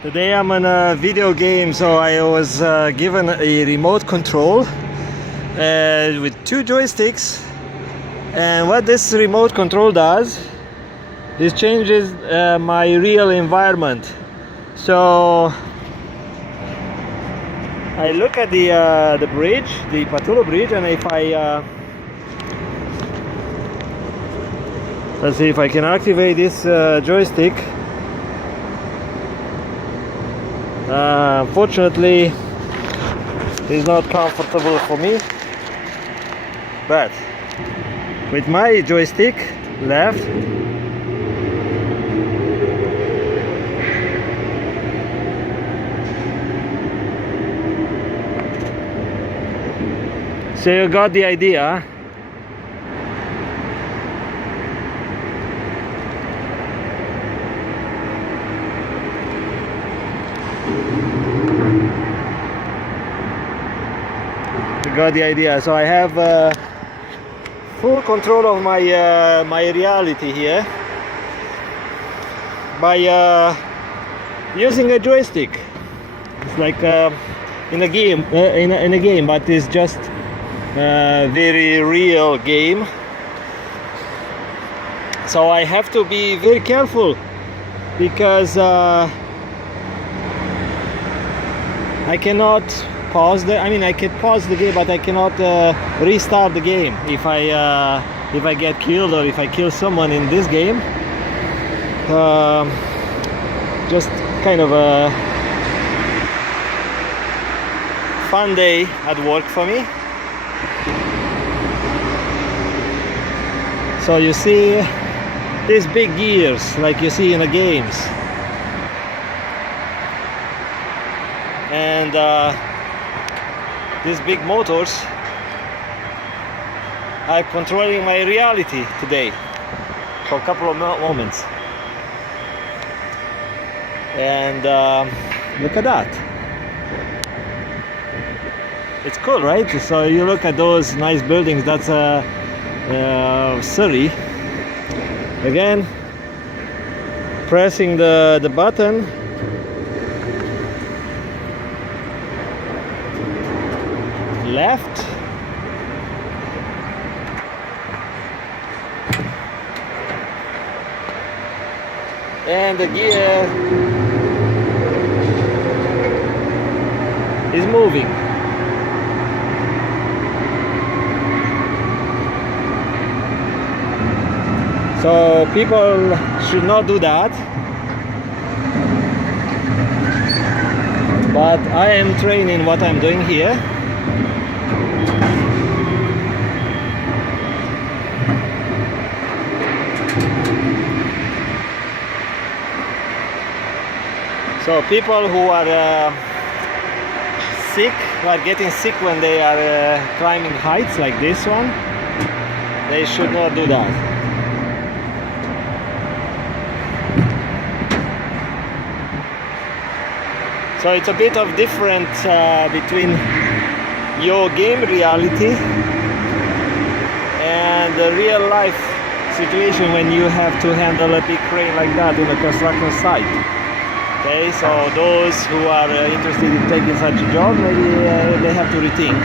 Today I'm on a video game, so I was given a remote control with two joysticks, and what this remote control does is changes my real environment. So I look at the bridge, the Patulu bridge, and if I let's see if I can activate this joystick. Unfortunately, it's not comfortable for me, but with my joystick left, so you got the idea. Got the idea. So I have full control of my my reality here by using a joystick. It's like in a game, in a game, but it's just a very real game. So I have to be very careful because I cannot pause I can pause the game, but I cannot restart the game if I get killed or if I kill someone in this game. Just kind of a fun day at work for me. So you see these big gears like you see in the games, and these big motors are controlling my reality today for a couple of moments. And look at that. It's cool, right? So you look at those nice buildings. That's Surrey. Again, pressing the button. Left, and the gear is moving. So people should not do that, but I am training what I'm doing here. So people who are sick, who are getting sick when they are climbing heights like this one, they should not do that. So it's a bit of difference between your game reality and the real life situation when you have to handle a big crane like that in a construction site. Okay, so those who are interested in taking such a job, maybe they have to rethink.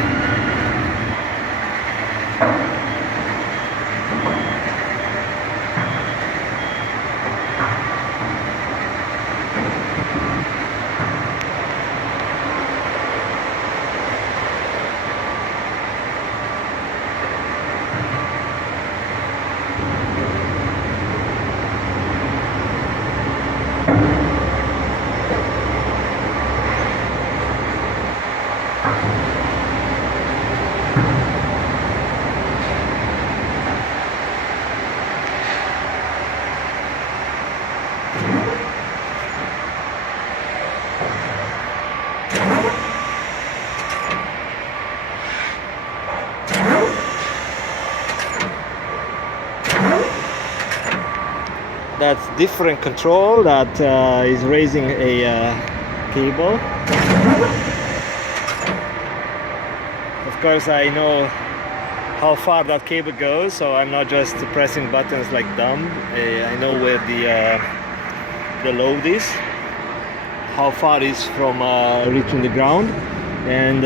That's different control that is raising a cable. Of course I know how far that cable goes, so I'm not just pressing buttons like dumb. I know where the load is. how far is from reaching the ground. And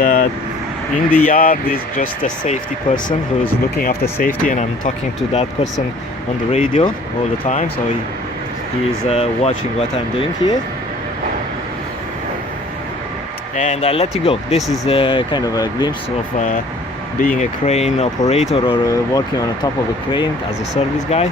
in the yard is just a safety person who's looking after safety, and I'm talking to that person on the radio all the time, so he's watching what I'm doing here. And I'll let you go. This is kind of a glimpse of being a crane operator or working on the top of a crane as a service guy.